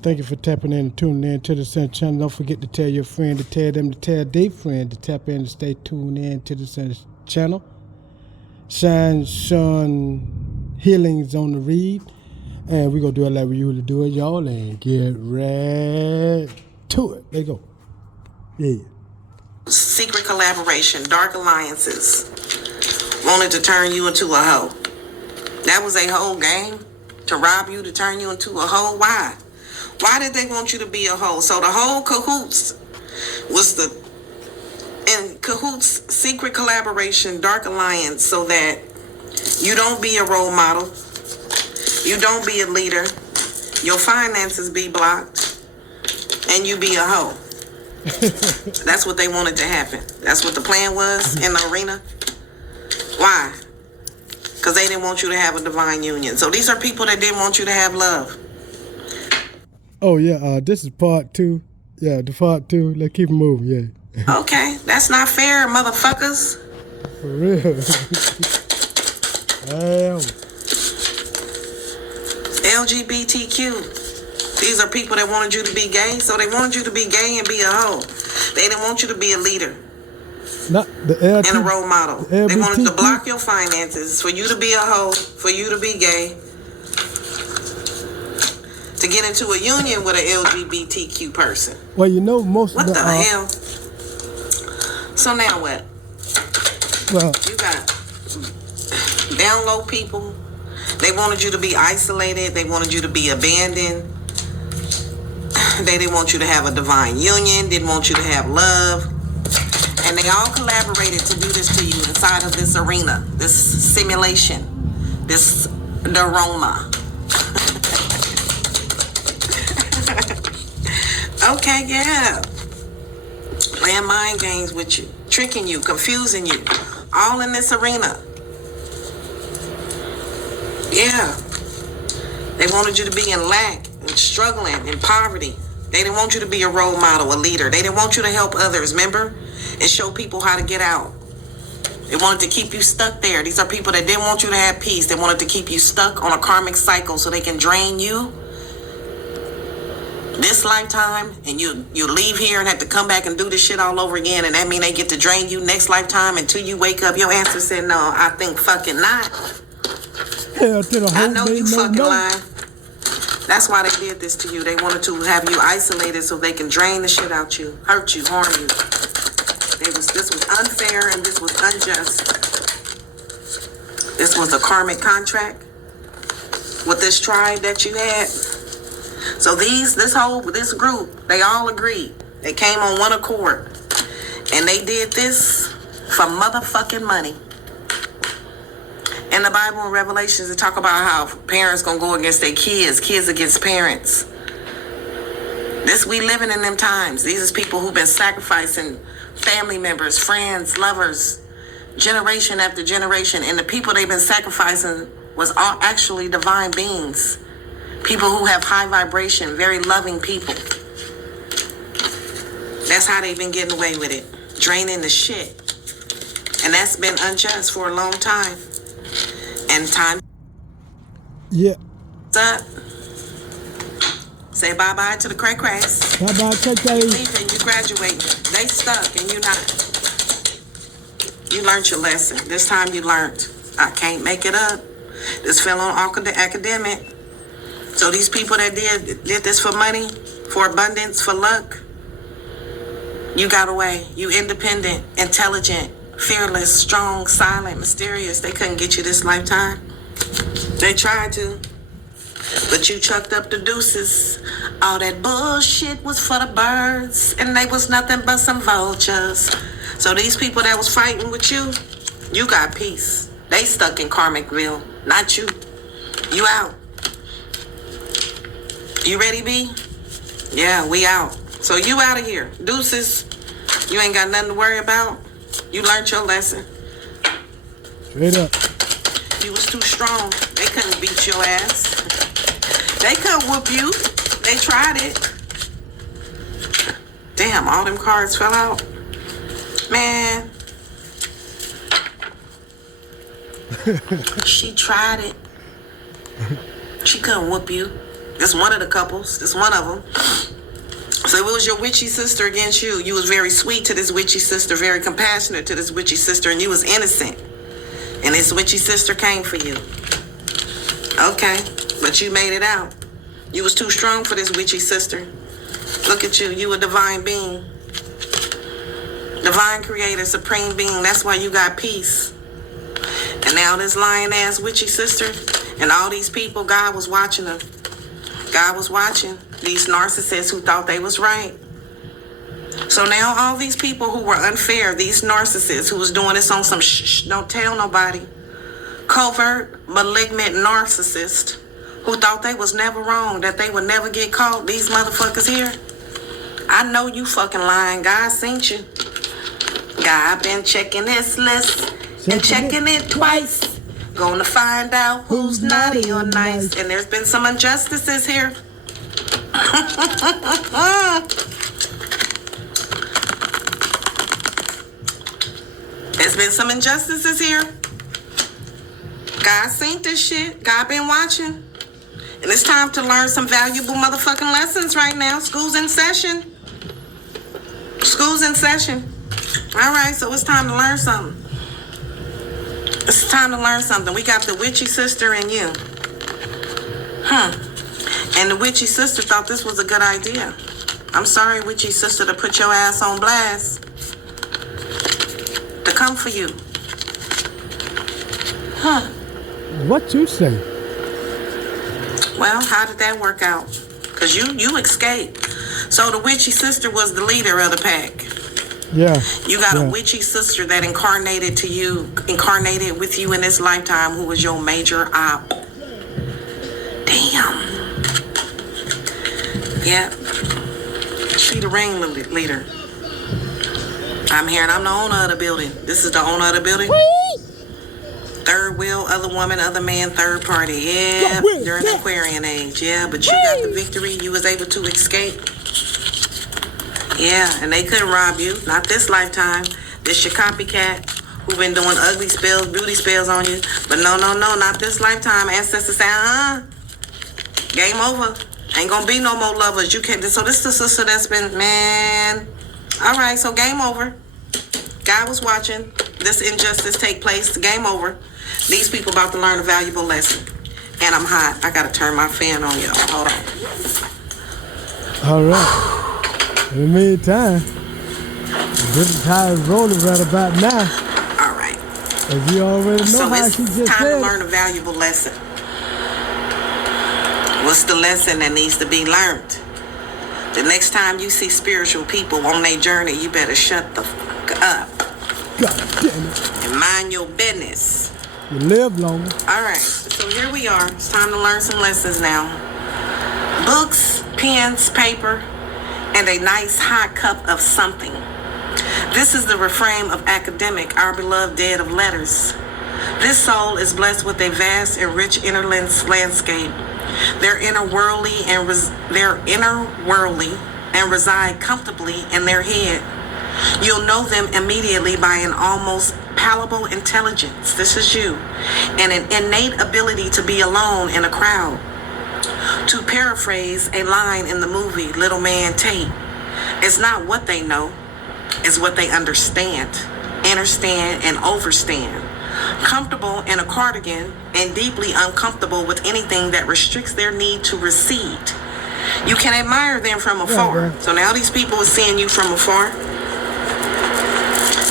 Thank you for tapping in and tuning in to the Center Channel. Don't forget to tell your friend, to tell them, to tell their friend to tap in and stay tuned in to the Center Channel. Shine, Sun, Healings on the read. And we're going to do it like we usually do it, y'all, and get right to it. There you go. Yeah. Secret collaboration, dark alliances wanted to turn you into a hoe. That was a whole game to rob you, to turn you into a hoe. Why? Why did they want you to be a hoe? So the whole cahoots was in cahoots, secret collaboration, dark alliance, so that you don't be a role model, you don't be a leader, your finances be blocked, and you be a hoe. That's what they wanted to happen. That's what the plan was in the arena. Why? Because they didn't want you to have a divine union. So these are people that didn't want you to have love. Oh, yeah, this is part 2. Yeah, the part 2. Let's keep it moving, yeah. Okay, that's not fair, motherfuckers. For real. Damn. LGBTQ. These are people that wanted you to be gay, so they wanted you to be gay and be a hoe. They didn't want you to be a leader. Not the LT, and a role model. The they wanted to block your finances, for you to be a hoe, for you to be gay, to get into a union with an LGBTQ person. Well, you know, most what of the hell? So now what? Well, you got down low people. They wanted you to be isolated. They wanted you to be abandoned. They didn't want you to have a divine union. Didn't want you to have love. And they all collaborated to do this to you inside of this arena, this simulation, this aroma. Okay, yeah. Playing mind games with you, tricking you, confusing you, all in this arena. Yeah. They wanted you to be in lack and struggling in poverty. They didn't want you to be a role model, a leader. They didn't want you to help others, remember? And show people how to get out. They wanted to keep you stuck there. These are people that didn't want you to have peace. They wanted to keep you stuck on a karmic cycle so they can drain you this lifetime, and you leave here and have to come back and do this shit all over again, and that mean they get to drain you next lifetime until you wake up. Your answer said no. I think fucking not. Hell to the whole I know you fucking no. lying. That's why they did this to you. They wanted to have you isolated so they can drain the shit out you, hurt you, harm you. This was unfair and this was unjust. This was a karmic contract with this tribe that you had. So this group, they all agreed. They came on one accord. And they did this for motherfucking money. In the Bible and Revelations, they talk about how parents gonna go against their kids, kids against parents. We living in them times. These is people who've been sacrificing family members, friends, lovers, generation after generation. And the people they've been sacrificing was all actually divine beings. People who have high vibration, very loving people. That's how they've been getting away with it. Draining the shit. And that's been unjust for a long time. And time. Yeah. Up. Say bye-bye to the cray-crays. Bye-bye, cray-crays. Leaving, you graduate. They stuck and you not. You learned your lesson. This time you learned. I can't make it up. This fell on academic. So these people that did this for money, for abundance, for luck, you got away. You independent, intelligent, fearless, strong, silent, mysterious. They couldn't get you this lifetime. They tried to. But you chucked up the deuces. All that bullshit was for the birds, and they was nothing but some vultures. So these people that was fighting with you, you got peace. They stuck in Karmicville, not you. You out. You ready, B? Yeah, we out. So you out of here. Deuces. You ain't got nothing to worry about. You learned your lesson. Straight up. You was too strong. They couldn't beat your ass. They couldn't whoop you. They tried it. Damn, all them cards fell out. Man. She tried it. She couldn't whoop you. It's one of the couples. It's one of them. So it was your witchy sister against you. You was very sweet to this witchy sister, very compassionate to this witchy sister, and you was innocent. And this witchy sister came for you. Okay, but you made it out. You was too strong for this witchy sister. Look at you. You a divine being. Divine creator, supreme being. That's why you got peace. And now this lying-ass witchy sister and all these people, God was watching them. God was watching these narcissists who thought they was right. So now all these people who were unfair, these narcissists who was doing this on some don't tell nobody, covert, malignant narcissist who thought they was never wrong, that they would never get caught, these motherfuckers here. I know you fucking lying. God sent you. God been checking this list and checking it twice. Gonna find out who's naughty or nice. And there's been some injustices here. There's been some injustices here. God seen this shit. God been watching. And it's time to learn some valuable motherfucking lessons right now. School's in session. School's in session. All right, so it's time to learn something. It's time to learn something. We got the witchy sister and you. And the witchy sister thought this was a good idea. I'm sorry, witchy sister, to put your ass on blast. To come for you. What you say? Well, how did that work out? Because you escaped. So the witchy sister was the leader of the pack. Yeah. You got a witchy sister that incarnated with you in this lifetime, who was your major op. Damn. Yeah. She the ring leader. I'm here and I'm the owner of the building. This is the owner of the building. Third wheel, other woman, other man, third party. Yeah, during the Aquarian age. Yeah, but you got the victory. You was able to escape. Yeah, and they couldn't rob you. Not this lifetime. This your copycat who been doing ugly spells, beauty spells on you. But no, not this lifetime. Ancestors say, game over. Ain't gonna be no more lovers. You can't. So this is the sister that's been, man. All right, so game over. God was watching this injustice take place. Game over. These people about to learn a valuable lesson. And I'm hot. I gotta turn my fan on, y'all. Hold on. All right. In the meantime, this is how it's rolling right about now. All right. As you already know, so how she just said. It's time to learn a valuable lesson. What's the lesson that needs to be learned? The next time you see spiritual people on their journey, you better shut the fuck up. God damn it. And mind your business. You live longer. All right. So here we are. It's time to learn some lessons now. Books, pens, paper, and a nice hot cup of something. This is the refrain of academic, our beloved dead of letters. This soul is blessed with a vast and rich inner landscape. Their inner worldly and reside comfortably in their head. You'll know them immediately by an almost palpable intelligence. This is you. And an innate ability to be alone in a crowd. To paraphrase a line in the movie Little Man Tate, it's not what they know, it's what they understand, and overstand. Comfortable in a cardigan and deeply uncomfortable with anything that restricts their need to recede. You can admire them from afar. Yeah. So now these people are seeing you from afar.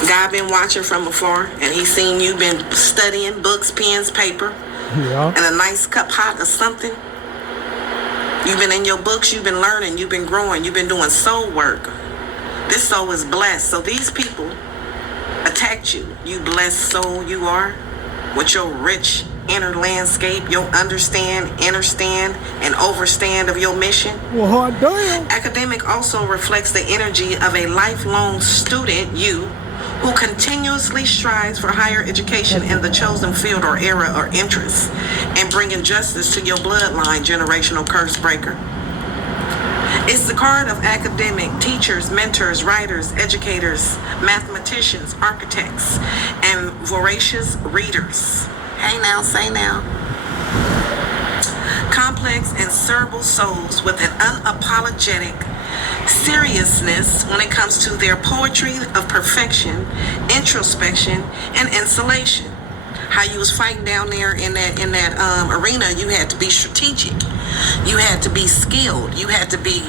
God been watching from afar, and he's seen you been studying books, pens, paper, and a nice cup hot of something. You've been in your books, you've been learning, you've been growing, you've been doing soul work. This soul is blessed. So these people attacked you. You blessed soul you are, with your rich inner landscape, your understand, and overstand of your mission. Well, hard damn. Academic also reflects the energy of a lifelong student, you, who continuously strives for higher education in the chosen field or area or interest, and bringing justice to your bloodline, generational curse breaker. It's the card of academic, teachers, mentors, writers, educators, mathematicians, architects, and voracious readers. Hey now, say now. complex and cerebral souls with an unapologetic seriousness when it comes to their poetry of perfection, introspection, and insulation. How you was fighting down there in that arena, you had to be strategic, you had to be skilled, you had to be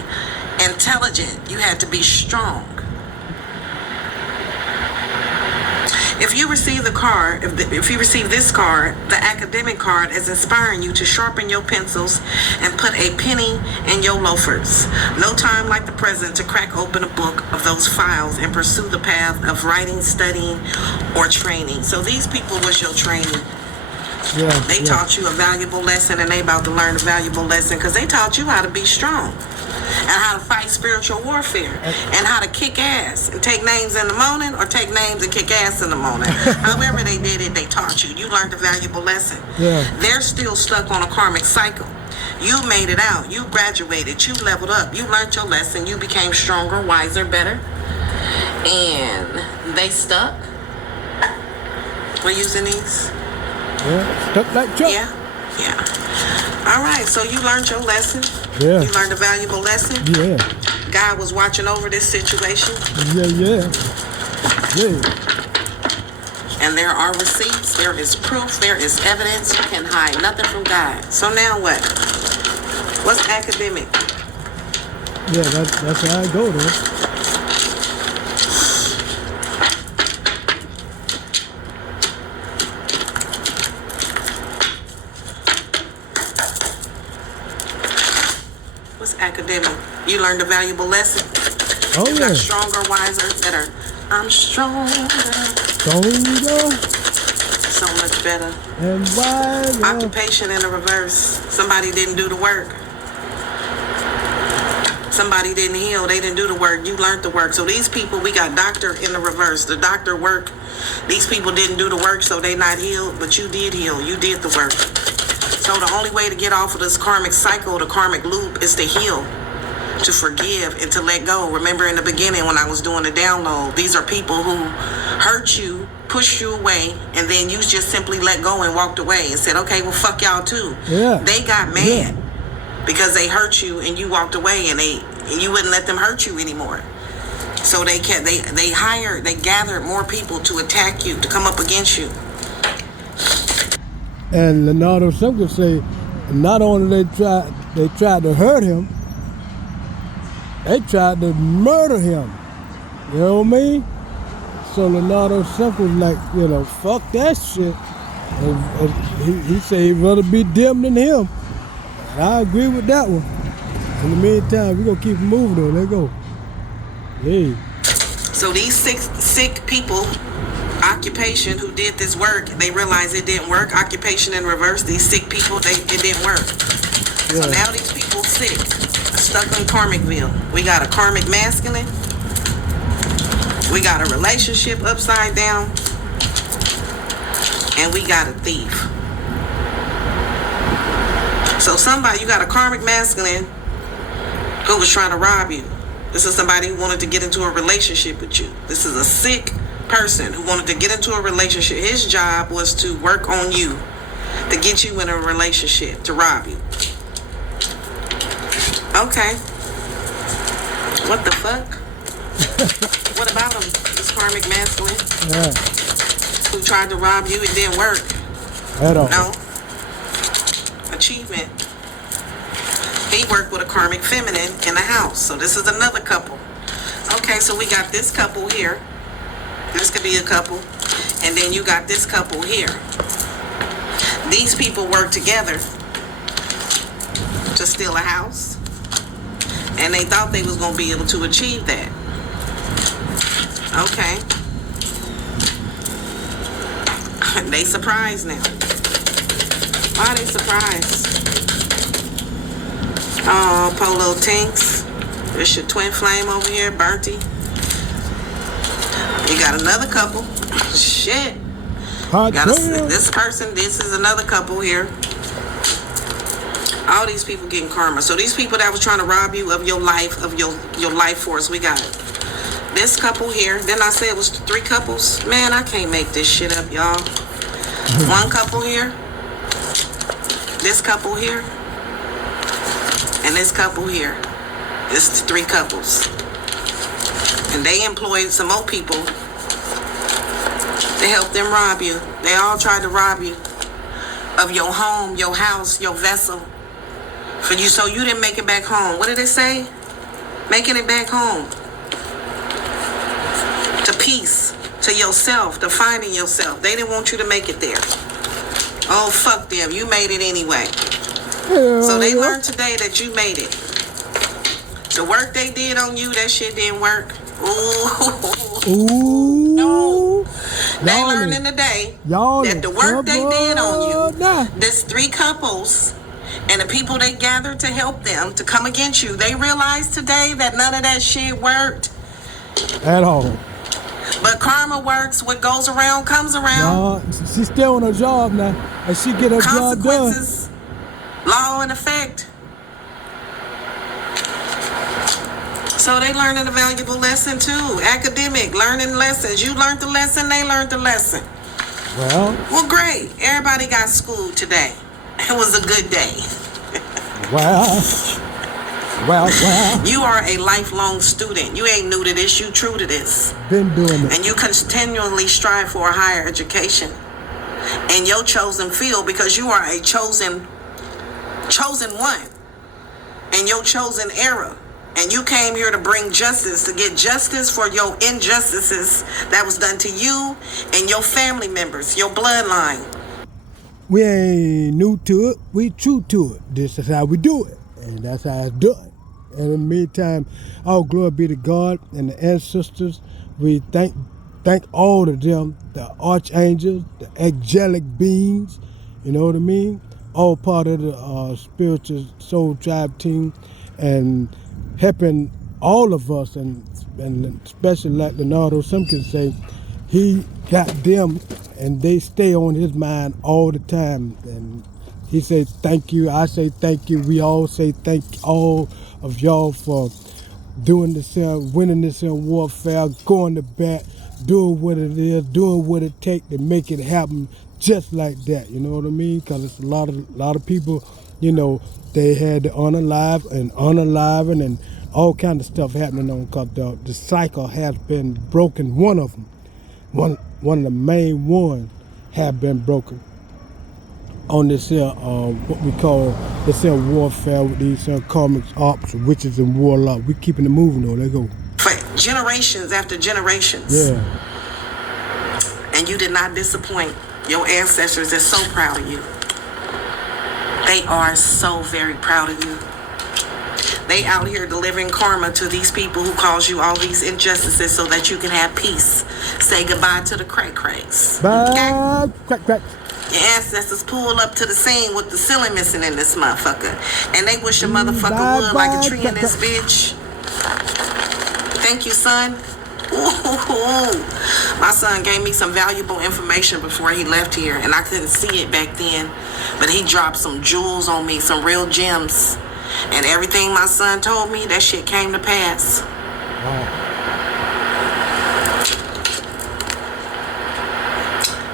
intelligent, you had to be strong. If you receive the card, if you receive this card, the academic card, is inspiring you to sharpen your pencils and put a penny in your loafers. No time like the present to crack open a book of those files and pursue the path of writing, studying, or training. So these people was your training. They taught you a valuable lesson, and they about to learn a valuable lesson because they taught you how to be strong and how to fight spiritual warfare and how to kick ass and take names in the morning or take names and kick ass in the morning. However they did it, they taught you. You learned a valuable lesson. They're still stuck on a karmic cycle. You made it out. You graduated. You leveled up. You learned your lesson. You became stronger, wiser, better. And they stuck. We're using these. Stuck like Chuck. Yeah. All right, so you learned your lesson. You learned a valuable lesson. God was watching over this situation. And there are receipts, there is proof, there is evidence. You can hide nothing from God. So now what? What's academic? That's how I go there. Academic. You learned a valuable lesson. You got stronger, wiser, better. I'm stronger. So much better. And wiser. Occupation in the reverse. Somebody didn't do the work. Somebody didn't heal. They didn't do the work. You learned the work. So these people, we got doctor in the reverse. The doctor work. These people didn't do the work, so they not healed, but you did heal. You did the work. So the only way to get off of this karmic cycle, the karmic loop, is to heal, to forgive, and to let go. Remember in the beginning when I was doing the download, these are people who hurt you, pushed you away, and then you just simply let go and walked away and said, okay, well, fuck y'all too. They got mad because they hurt you and you walked away, and you wouldn't let them hurt you anymore. So they gathered more people to attack you, to come up against you. And Leonardo Simple say, not only they tried to hurt him, they tried to murder him. You know what I mean? So Leonardo Simple's like, fuck that shit. And he said he'd rather be dim than him. And I agree with that one. In the meantime, we're gonna keep moving though. Let's go. Hey. So these sick people, occupation, who did this work, they realized it didn't work. Occupation in reverse, these sick people, it didn't work. So now these people sick, stuck in karmicville. We got a karmic masculine. We got a relationship upside down. And we got a thief. So you got a karmic masculine who was trying to rob you. This is somebody who wanted to get into a relationship with you. This is a sick person who wanted to get into a relationship. His job was to work on you, to get you in a relationship, to rob you. Okay. What the fuck? What about him? This karmic masculine who tried to rob you, it didn't work. No. Achievement. He worked with a karmic feminine in the house. So this is another couple. Okay, so we got this couple here. This could be a couple. And then you got this couple here. These people work together to steal a house. And they thought they was going to be able to achieve that. Okay. They surprised now. Why are they surprised? Oh, Polo Tinks. There's your twin flame over here, Bertie. You got another couple. Shit. This person, this is another couple here. All these people getting karma. So these people that was trying to rob you of your life, of your life force, we got it. This couple here. Then I said it was 3 couples. Man, I can't make this shit up, y'all. 1 couple here. This couple here. and this couple here. It's 3 couples. And they employed some more people to help them rob you. They all tried to rob you of your home, your house, your vessel. For you, so you didn't make it back home. What did it say? Making it back home. To peace, to yourself, to finding yourself. They didn't want you to make it there. Oh, fuck them. You made it anyway. So they learned today that you made it. The work they did on you, that shit didn't work. Ooh. No. They learning today that the work they did on you, this 3 couples, and the people they gathered to help them to come against you, they realized today that none of that shit worked. At all. But karma works. What goes around comes around. She's still on her job now, and she get her job done. Consequences, law in effect. So they learning a valuable lesson too. Academic, learning lessons. You learned the lesson, they learned the lesson. Well, great. Everybody got schooled today. It was a good day. Well. You are a lifelong student. You ain't new to this. You true to this. Been doing it. And you continually strive for a higher education in your chosen field, because you are a chosen one in your chosen era. And you came here to bring justice, to get justice for your injustices that was done to you and your family members, your bloodline. We ain't new to it. We true to it. This is how we do it. And that's how it's done. And in the meantime, all glory be to God and the ancestors. We thank all of them, the archangels, the angelic beings, you know what I mean? All part of the spiritual soul tribe team, and helping all of us, and especially like Leonardo, some can say, he got them and they stay on his mind all the time. And he said thank you, I say thank you, we all say thank all of y'all for doing this, winning this warfare, going to bat, doing what it is, doing what it takes to make it happen just like that, you know what I mean? Because it's a lot of people, you know, they had the unalive and unaliving and all kind of stuff happening on, because the cycle has been broken. One of them, one of the main ones have been broken on this here, what we call this here warfare with these karmic ops, witches and warlocks. We keeping it moving though, they go. For generations after generations. Yeah. And you did not disappoint. Your ancestors are so proud of you. They are so very proud of you. They out here delivering karma to these people who cause you all these injustices so that you can have peace. Say goodbye to the crays. Bye, okay? Crack. Your ancestors pull up to the scene with the ceiling missing in this motherfucker. And they wish a motherfucker would like a tree in this bitch. Thank you, son. Ooh. My son gave me some valuable information before he left here, and I couldn't see it back then. But he dropped some jewels on me, some real gems. And everything my son told me, that shit came to pass. Wow.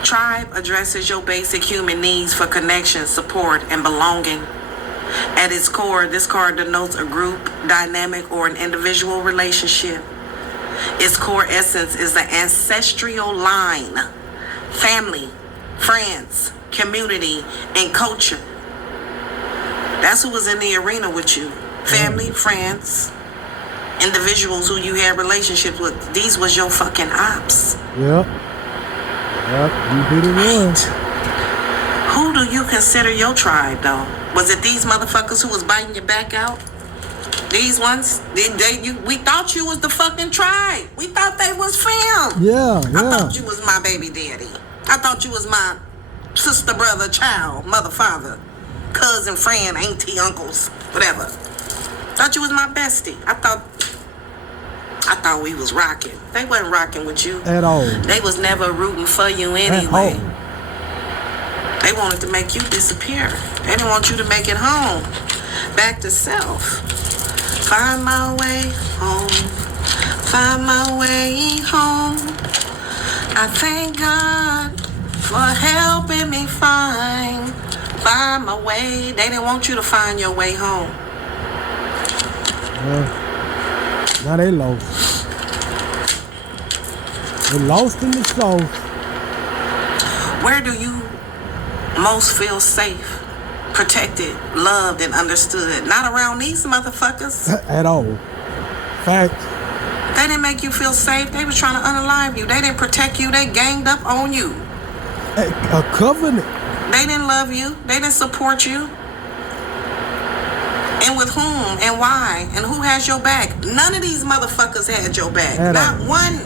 Tribe addresses your basic human needs for connection, support, and belonging. At its core, this card denotes a group, dynamic, or an individual relationship. Its core essence is the ancestral line, family, friends, community, and culture. That's who was in the arena with you. Family, friends, individuals who you had relationships with. These was your fucking ops. Yep, you did it one. Who do you consider your tribe, though? Was it these motherfuckers who was biting your back out? These ones? We thought you was the fucking tribe. We thought they was fam. Yeah. I thought you was my baby daddy. I thought you was my sister, brother, child, mother, father, cousin, friend, auntie, uncles, whatever. Thought you was my bestie. I thought we was rocking. They wasn't rocking with you. At all. They was never rooting for you anyway. They wanted to make you disappear. They didn't want you to make it home. Back to self. Find my way home. Find my way home. I thank God for helping me find my way. They didn't want you to find your way home. Now they lost. They lost in the sauce. Where do you most feel safe, protected, loved, and understood? Not around these motherfuckers. At all. Facts. They didn't make you feel safe. They was trying to unalive you. They didn't protect you. They ganged up on you. A covenant. They didn't love you. They didn't support you. And with whom and why and who has your back? None of these motherfuckers had your back. Not one.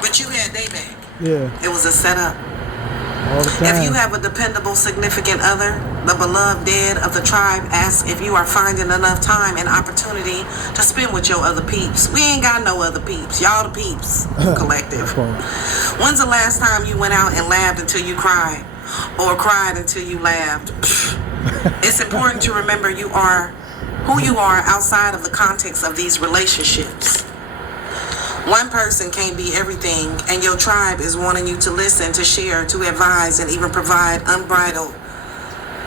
But you had their back. Yeah. It was a setup. All the time. If you have a dependable significant other, the beloved dead of the tribe asks if you are finding enough time and opportunity to spend with your other peeps. We ain't got no other peeps. Y'all the peeps collective. When's the last time you went out and laughed until you cried? Or cried until you laughed? It's important to remember you are who you are outside of the context of these relationships. One person can't be everything, and your tribe is wanting you to listen, to share, to advise, and even provide unbridled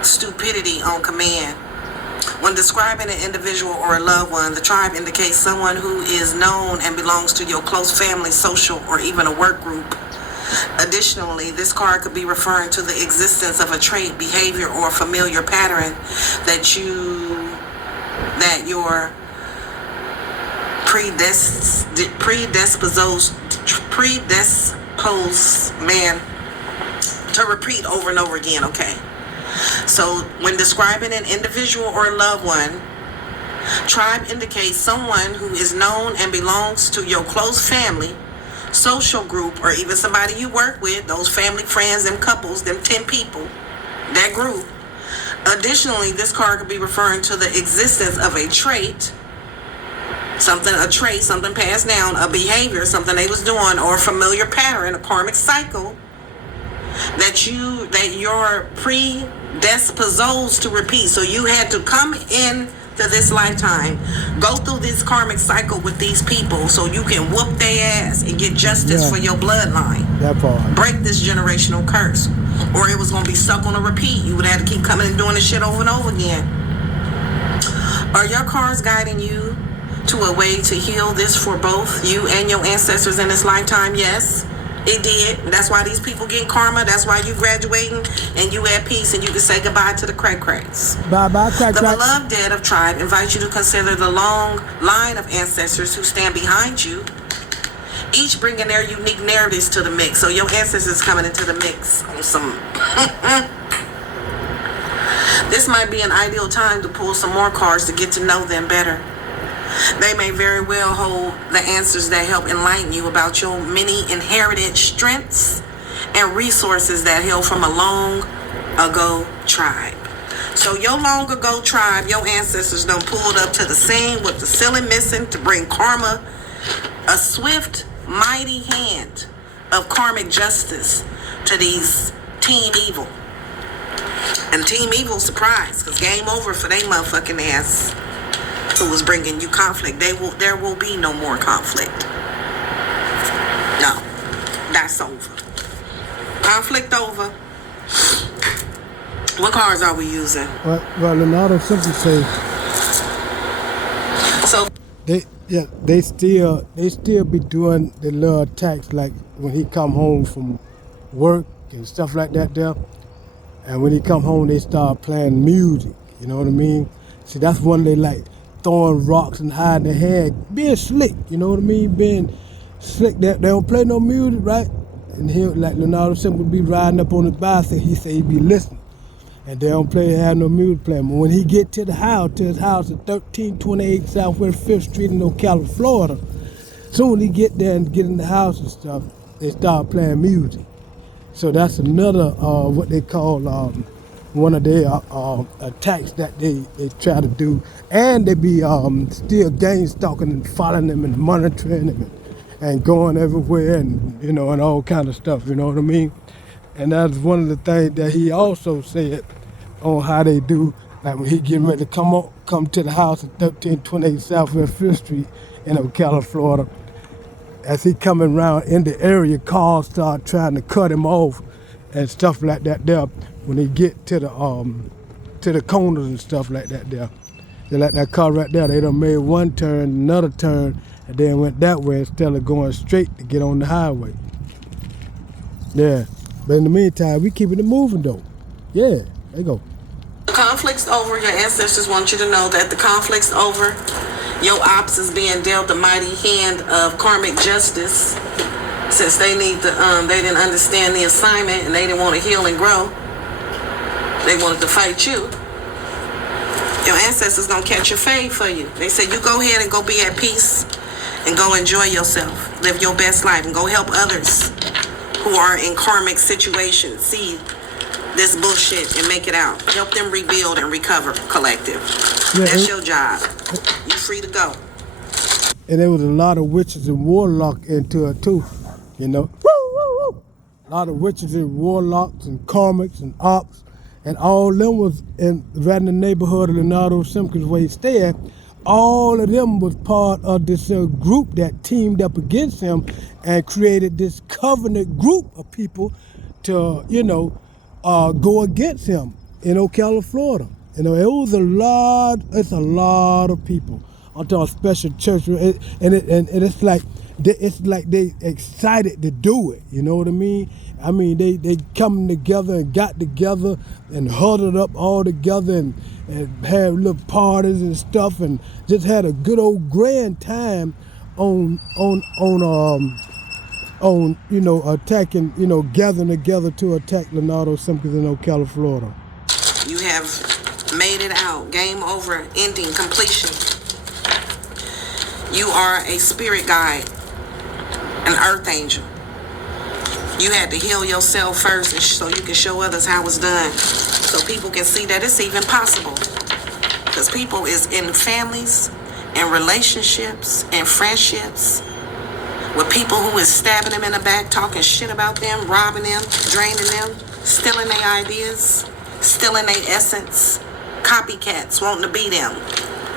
stupidity on command. When describing an individual or a loved one, the tribe indicates someone who is known and belongs to your close family, social, or even a work group. Additionally, this card could be referring to the existence of a trait, behavior, or familiar pattern that your predisposed man to repeat over and over again. Okay, so when describing an individual or a loved one, tribe indicates someone who is known and belongs to your close family, social group, or even somebody you work with, those family, friends, them couples, them 10 people, that group. Additionally, this card could be referring to the existence of a trait, something passed down, a behavior, something they was doing, or a familiar pattern, a karmic cycle that you're predisposed to repeat. So you had to come in to this lifetime, go through this karmic cycle with these people so you can whoop their ass and get justice for your bloodline. That part. Break this generational curse. Or it was going to be stuck on a repeat. You would have to keep coming and doing this shit over and over again. Are your cards guiding you to a way to heal this for both you and your ancestors in this lifetime? Yes, it did. That's why these people get karma. That's why you graduating and you at peace and you can say goodbye to the crack-cracks. Bye-bye, crack-crack. The beloved dead of tribe invites you to consider the long line of ancestors who stand behind you, each bringing their unique narratives to the mix. So your ancestors coming into the mix on some... This might be an ideal time to pull some more cards to get to know them better. They may very well hold the answers that help enlighten you about your many inherited strengths and resources that hail from a long ago tribe. So your long ago tribe, your ancestors done pulled up to the scene with the ceiling missing to bring karma, a swift, mighty hand of karmic justice to these Team Evil. And Team Evil surprised, because game over for they motherfucking ass who was bringing you conflict. There will be no more conflict. No, that's over. Conflict over. What cards are we using? Well, Leonardo simply say. So they still be doing the little attacks, like when he come home from work and stuff like that there. And when he come home, they start playing music. You know what I mean? See, that's when they like throwing rocks and hiding their head, being slick. You know what I mean? Being slick. They don't play no music, right? And he, like Leonardo simply be riding up on his bicycle. He say he be listening, and they don't have no music playing. But when he get to his house at 1328 Southwest 5th Street in Ocala, Florida, soon he get there and get in the house and stuff, they start playing music. So that's another what they call one of their attacks that they try to do. And they be still gang stalking and following them and monitoring them and going everywhere and, you know, and all kind of stuff, you know what I mean? And that's one of the things that he also said on how they do, like when he getting ready to come to the house at 1328 Southwest 5th Street in Ocala, Florida. As he coming around in the area, cars start trying to cut him off and stuff like that there when he get to the corners and stuff like that there. They like that car right there. They done made one turn, another turn, and then went that way instead of going straight to get on the highway. Yeah. But in the meantime, we keeping it moving though. Yeah, there you go. The conflict's over. Your ancestors want you to know that the conflict's over. Your ops is being dealt the mighty hand of karmic justice. Since they they didn't understand the assignment and they didn't want to heal and grow. They wanted to fight you. Your ancestors gonna catch your fade for you. They said you go ahead and go be at peace and go enjoy yourself. Live your best life and go help others who are in karmic situations see this bullshit and make it out. Help them rebuild and recover, collective. Yeah, that's your job. You free to go. And there was a lot of witches and warlocks into it too, you know. A lot of witches and warlocks and karmics and ops, and all them was right in the neighborhood of Leonardo Simpkins where he stayed. All of them was part of this group that teamed up against him and created this covenant group of people to, you know, go against him in Ocala, Florida. You know, it's a lot of people. I'm talking special church, and it's like they excited to do it. You know what I mean? I mean, they come together and got together and huddled up all together and had little parties and stuff and just had a good old grand time on you know, attacking, you know, gathering together to attack Leonardo Simpkins in Ocala, Florida. You have made it out. Game over. Ending. Completion. You are a spirit guide, an earth angel. You had to heal yourself first so you can show others how it's done, so people can see that it's even possible. Because people is in families, in relationships, in friendships, with people who is stabbing them in the back, talking shit about them, robbing them, draining them, stealing their ideas, stealing their essence. Copycats wanting to be them,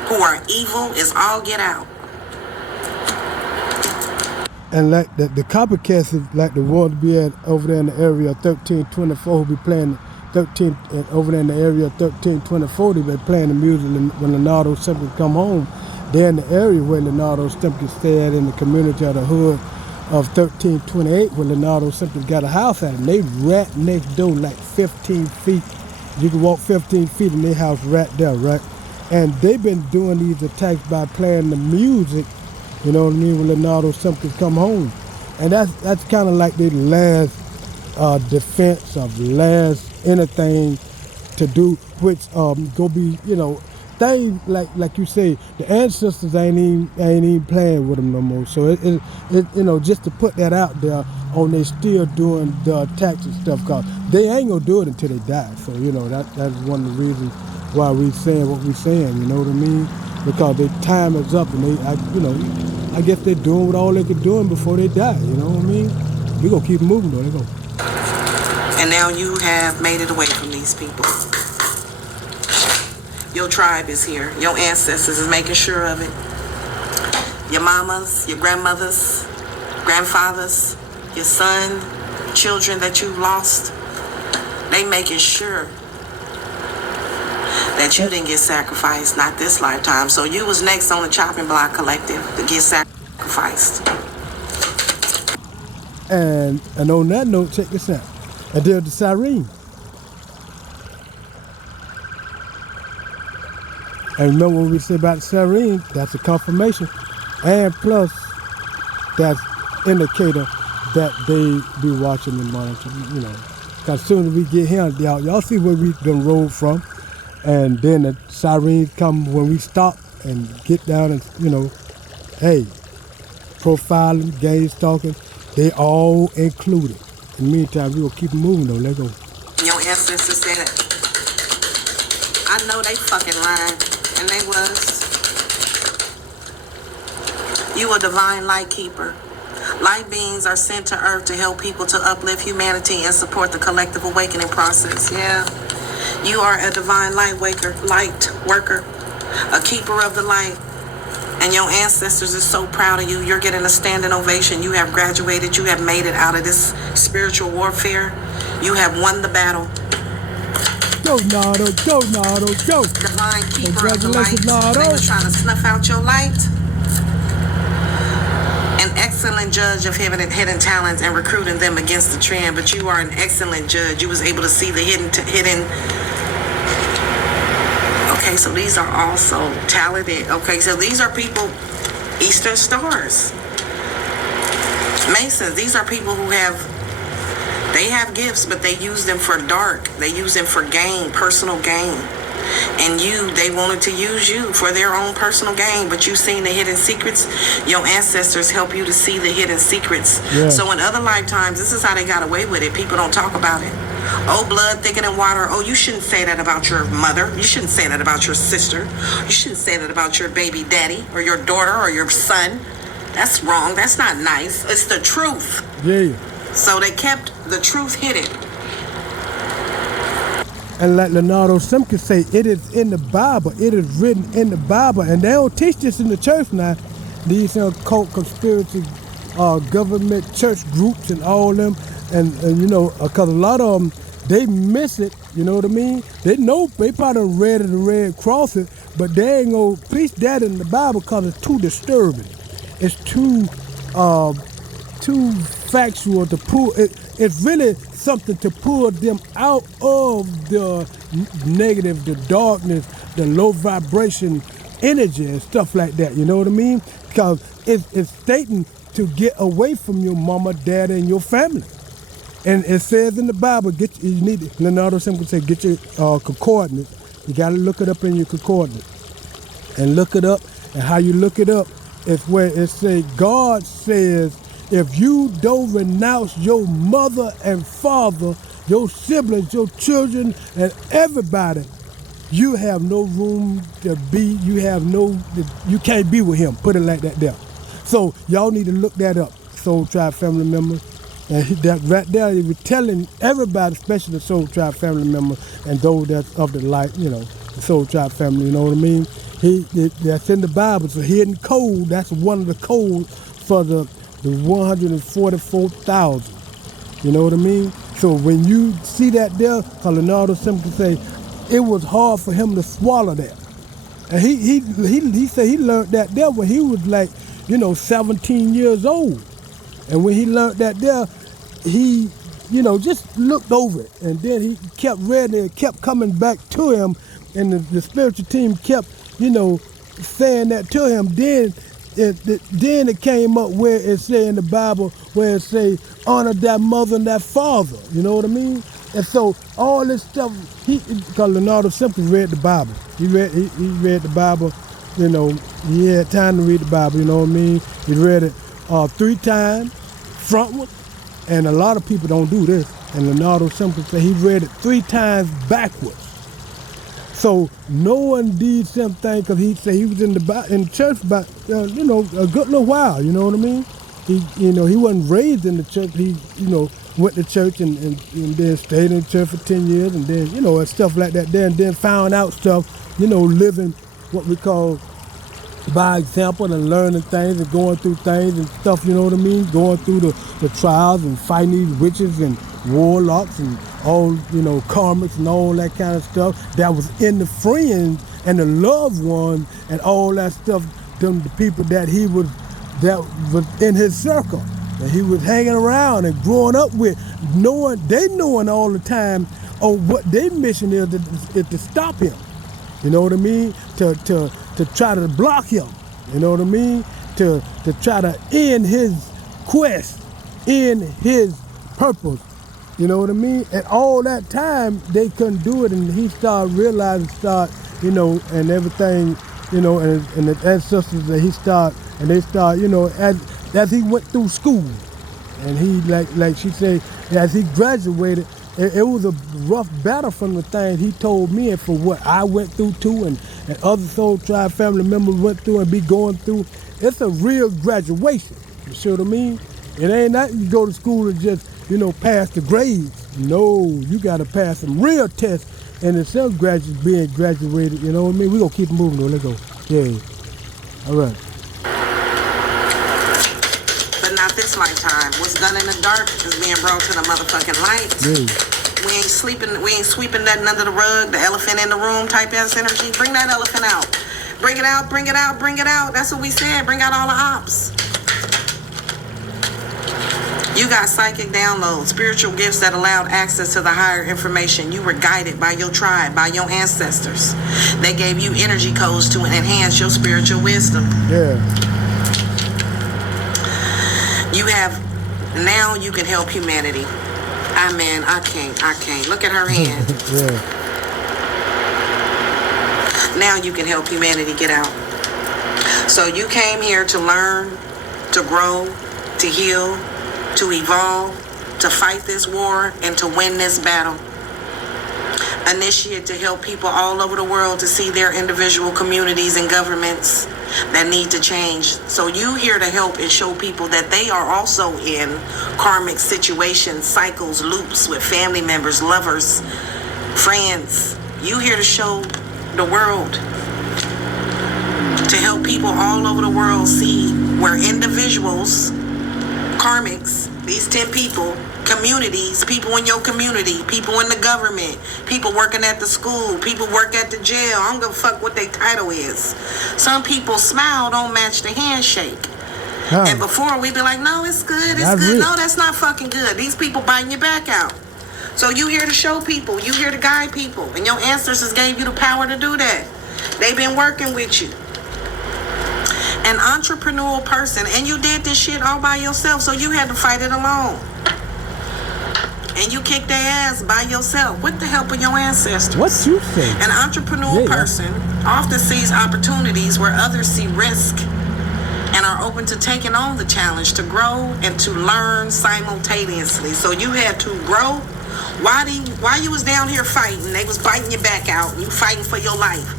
who are evil as all get out. And like the copycats is like the one to be at over there in the area 1324 who be playing 13 over there in the area 1324 they be playing the music when Leonardo Simpkins come home. They're in the area where Leonardo Simpkins stayed in the community of the hood of 1328 where Leonardo Simpkins got a house at, and they right next door like 15 feet. You can walk 15 feet in their house right there, right? And they've been doing these attacks by playing the music, you know what I mean, when Leonardo Simpkins come home. And that's kind of like their last defense of last anything to do, which go be, you know, things like you say, the ancestors ain't even playing with them no more. So it you know, just to put that out there on they still doing the attacks and stuff, cause they ain't gonna do it until they die. So you know that's one of the reasons why we saying what we saying. You know what I mean? Because their time is up, and you know, I guess they're doing what all they could do before they die. You know what I mean? We gonna keep moving though. They go. And now you have made it away from these people. Your tribe is here. Your ancestors is making sure of it. Your mamas, your grandmothers, grandfathers, your son, children that you've lost, they making sure that you didn't get sacrificed, not this lifetime. So you was next on the chopping block, collective, to get sacrificed. And on that note, check this out. And there's the siren. And remember what we said about the siren, that's a confirmation. And plus, that's indicator that they be watching and monitoring, you know. Because as soon as we get here, y'all see where we done rolled from. And then the sirens come when we stop and get down and, you know, hey, profiling, gang stalking, they all included. In the meantime, we will keep moving though, let's go. Your ancestors said, I know they fucking lying, and they was. You a divine light keeper. Light beings are sent to earth to help people to uplift humanity and support the collective awakening process, yeah. You are a divine light worker, a keeper of the light. And your ancestors are so proud of you. You're getting a standing ovation. You have graduated. You have made it out of this spiritual warfare. You have won the battle. Go, Nardo. Go, Nardo. Go. Divine keeper of the light. Congratulations, Nardo. They was trying to snuff out your light. An excellent judge of hidden talents and recruiting them against the trend, but you are an excellent judge. You was able to see the hidden. Okay, so these are also talented. Okay, so these are people, Eastern Stars, Masons. These are people who they have gifts, but they use them for dark. They use them for gain, personal gain. And they wanted to use you for their own personal gain, but you seen the hidden secrets. Your ancestors help you to see the hidden secrets. Yeah. So in other lifetimes, this is how they got away with it. People don't talk about it. Oh, blood thicker than water. Oh, you shouldn't say that about your mother. You shouldn't say that about your sister. You shouldn't say that about your baby daddy or your daughter or your son. That's wrong. That's not nice. It's the truth. Yeah. So they kept the truth hidden. And like Leonardo Simpkins say, it is in the Bible. It is written in the Bible. And they don't teach this in the church now. These occult conspiracy government church groups and all them. And you know, because a lot of them, they miss it. You know what I mean? They know, they probably read it and Red Cross it, but they ain't gonna preach that in the Bible because it's too disturbing. It's too factual to pull. It's really something to pull them out of the negative, the darkness, the low vibration energy and stuff like that. You know what I mean? Because it's stating to get away from your mama, daddy, and your family. And it says in the Bible, Leonardo Simpkins say, get your concordance. You got to look it up in your concordance. And look it up. And how you look it up is where it says, God says, if you don't renounce your mother and father, your siblings, your children, and everybody, you have no room to be, you can't be with him. Put it like that there. So y'all need to look that up, Soul Tribe family members. And that right there, he was telling everybody, especially the Soul Tribe family members and those that's of the light, you know, the Soul Tribe family, you know what I mean? That's in the Bible. It's a hidden code. That's one of the codes for the 144,000. You know what I mean? So when you see that there, Leonardo Simpkins say, it was hard for him to swallow that. And he said he learned that there when he was like, 17 years old. And when he learned that there, he, just looked over it. And then he kept reading it, kept coming back to him. And the spiritual team kept, saying that to him. Then it came up where it say in the Bible, where it say, honor that mother and that father. You know what I mean? And so all this stuff, because Leonardo Simpkins read the Bible. He read the Bible, he had time to read the Bible, you know what I mean? He read it 3 times, frontward, and a lot of people don't do this. And Leonardo Simpkins said he read it 3 times backwards. So knowing these same things, because he said he was in church about, a good little while, you know what I mean? He wasn't raised in the church. He, went to church and then stayed in church for 10 years and then, and stuff like that. Then found out stuff, living what we call by example and learning things and going through things and stuff, you know what I mean? Going through the trials and fighting these witches and warlocks and all, karmics and all that kind of stuff that was in the friends and the loved ones and all that stuff, the people that was in his circle. And he was hanging around and growing up with, knowing all the time on what their mission is to stop him. You know what I mean? To try to block him. You know what I mean? To try to end his quest, end his purpose. You know what I mean? And all that time they couldn't do it, and he started realizing, and everything, and the ancestors that they start, as he went through school, and he, like she said, as he graduated, it was a rough battle from the things he told me and for what I went through too, and other Soul Tribe family members went through and be going through. It's a real graduation. You see what I mean? It ain't that you go to school and just, pass the grades. No, you got to pass some real tests, and in some graduates being graduated, you know what I mean? We're going to keep moving though. Let's go. Yeah. All right. But not this lifetime. What's done in the dark is being brought to the motherfucking light. Yeah. We ain't sweeping nothing under the rug, the elephant in the room type ass energy. Bring that elephant out. Bring it out, bring it out, bring it out. That's what we said. Bring out all the ops. You got psychic downloads, spiritual gifts that allowed access to the higher information. You were guided by your tribe, by your ancestors. They gave you energy codes to enhance your spiritual wisdom. Yeah. Now you can help humanity. I can't. Look at her hand. Yeah. Now you can help humanity get out. So you came here to learn, to grow, to heal, to evolve, to fight this war, and to win this battle. Initiate to help people all over the world to see their individual communities and governments that need to change. So you here to help and show people that they are also in karmic situations, cycles, loops with family members, lovers, friends. You here to show the world, to help people all over the world see where individuals, karmics, these 10 people, communities, people in your community, people in the government, people working at the school, people work at the jail. I don't give a fuck what their title is. Some people smile don't match the handshake. Huh. And before we'd be like, no, it's good, it's That's good. it. No, that's not fucking good. These people biting your back out. So you here to show people, you here to guide people, and your ancestors gave you the power to do that. They've been working with you. An entrepreneurial person, and you did this shit all by yourself, so you had to fight it alone. And you kicked their ass by yourself with the help of your ancestors. What you say? An entrepreneurial person often sees opportunities where others see risk and are open to taking on the challenge to grow and to learn simultaneously. So you had to grow while you was down here fighting. They was biting your back out. You fighting for your life.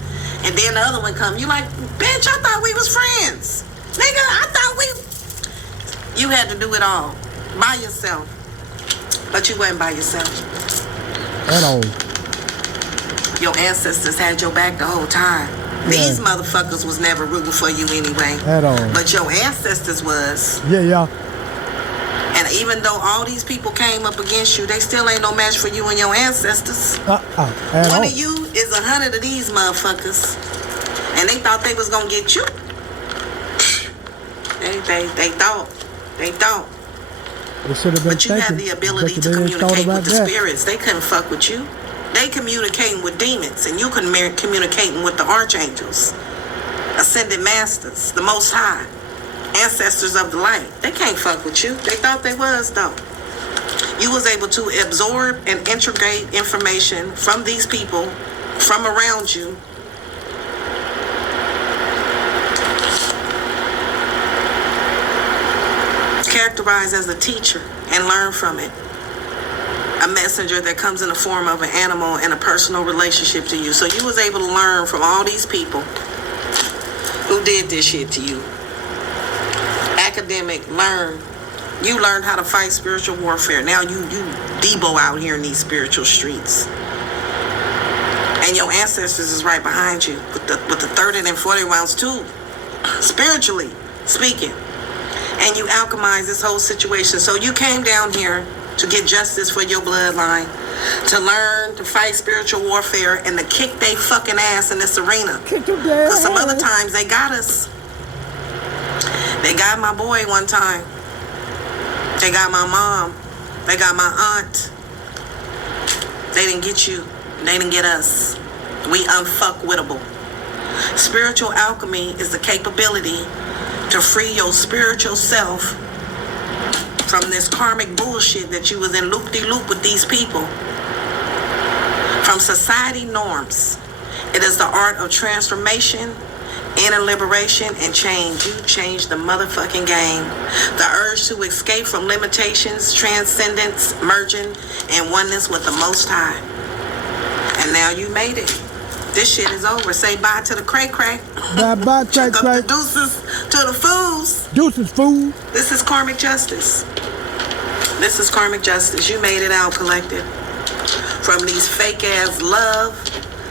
And then the other one come. You like, bitch, I thought we was friends. Nigga, I thought we... You had to do it all by yourself. But you wasn't by yourself. At all. Your ancestors had your back the whole time. Yeah. These motherfuckers was never rooting for you anyway. At all. But your ancestors was. Yeah. And even though all these people came up against you, they still ain't no match for you and your ancestors. At One all. of you is 100 of these motherfuckers. And they thought they was gonna get you. They thought. They should have been But you have the ability to communicate with the spirits. They couldn't fuck with you. They communicating with demons, and you communicating with the archangels, ascended masters, the Most High, ancestors of the light. They can't fuck with you. They thought they was, though. You was able to absorb and integrate information from these people, from around you, characterized as a teacher, and learn from it. A messenger that comes in the form of an animal and a personal relationship to you. So you was able to learn from all these people who did this shit to you. Academic, learn. You learned how to fight spiritual warfare. Now you Debo out here in these spiritual streets. And your ancestors is right behind you with the 30 and 40 rounds too, spiritually speaking. And you alchemize this whole situation. So you came down here to get justice for your bloodline, to learn to fight spiritual warfare, and to kick they fucking ass in this arena. Because some other times they got us. They got my boy one time. They got my mom. They got my aunt. They didn't get you. They didn't get us. We unfuckwittable. Spiritual alchemy is the capability to free your spiritual self from this karmic bullshit that you was in loop-de-loop with these people. From society norms. It is the art of transformation, inner liberation, and change. You change the motherfucking game. The urge to escape from limitations, transcendence, merging, and oneness with the Most High. And now you made it. This shit is over. Say bye to the cray-cray. Bye, Check up cray-cray. the deuces to the fools. Deuces, fool. This is karmic justice. This is karmic justice. You made it out, collective. From these fake-ass love,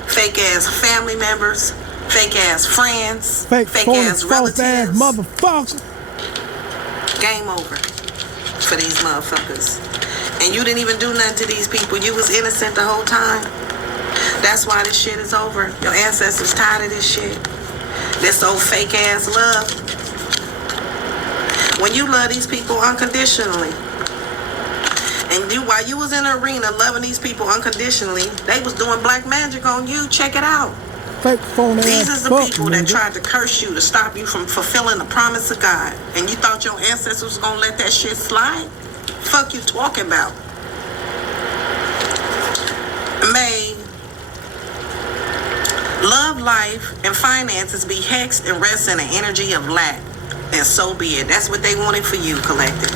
fake-ass family members, fake-ass friends, fake-ass relatives. Motherfucker. Game over for these motherfuckers. And you didn't even do nothing to these people. You was innocent the whole time. That's why this shit is over. Your ancestors tired of this shit. This old fake ass love. When you love these people unconditionally, and while you was in the arena loving these people unconditionally, they was doing black magic on you. Check it out. Fake phone ass. These is the people that nigga. tried to curse you to stop you from fulfilling the promise of God. And you thought your ancestors was gonna let that shit slide? Fuck you talking about? May love, life, and finances be hexed and rest in the energy of lack. And so be it. That's what they wanted for you, collective.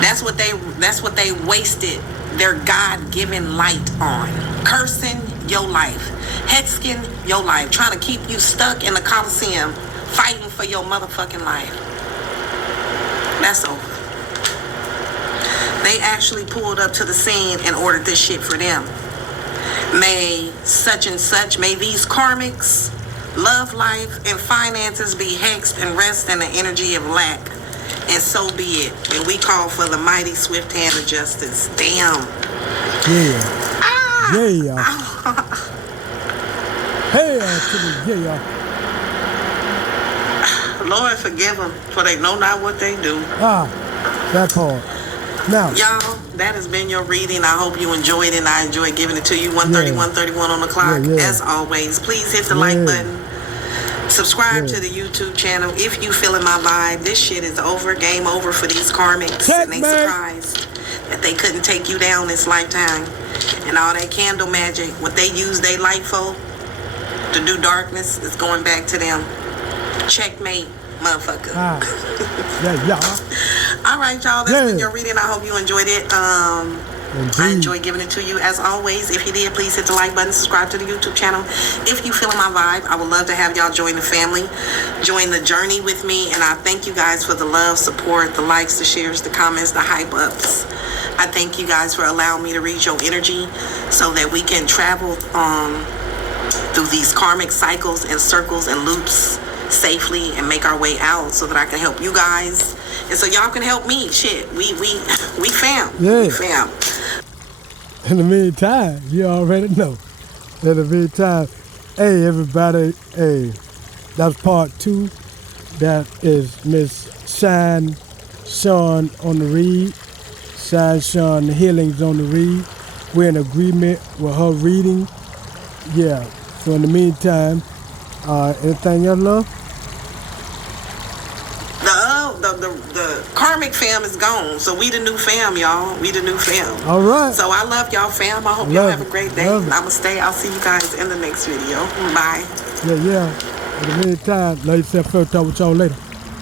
That's what they wasted their God-given light on. Cursing your life. Hexing your life. Trying to keep you stuck in the Coliseum fighting for your motherfucking life. That's over. They actually pulled up to the scene and ordered this shit for them. May such and such, may these karmics, love, life, and finances be hexed and rest in the energy of lack. And so be it. And we call for the mighty swift hand of justice. Damn. Yeah. Ah! Yeah. Hey, to the yeah. Lord forgive them, for they know not what they do. Ah, that part. Now, y'all, that has been your reading. I hope you enjoyed it, and I enjoyed giving it to you. 1:31 on the clock. Yeah. As always, please hit the like button. Subscribe to the YouTube channel if you feeling my vibe. This shit is over. Game over for these karmics. And they surprised that they couldn't take you down this lifetime. And all that candle magic, what they use their light for to do darkness, is going back to them. Checkmate, motherfucker. All right, y'all. That's been your reading. I hope you enjoyed it. I enjoy giving it to you as always. If you did, please hit the like button, subscribe to the YouTube channel. If you feeling my vibe, I would love to have y'all join the family, join the journey with me. And I thank you guys for the love, support, the likes, the shares, the comments, the hype ups. I thank you guys for allowing me to read your energy so that we can travel through these karmic cycles and circles and loops safely and make our way out so that I can help you guys. And so y'all can help me. Shit, we fam. Yeah. We fam. In the meantime, you already know. In the meantime, hey everybody, hey, that's part 2. That is Miss Shine Sean on the read. Shine Sean Healings on the read. We're in agreement with her reading. Yeah. So in the meantime, anything else, love? The karmic fam is gone, so we the new fam, y'all. We the new fam. All right. So I love y'all, fam. I hope y'all have a great day. Namaste. I'll see you guys in the next video. Bye. Yeah. In the meantime, love yourself first. Talk with y'all later.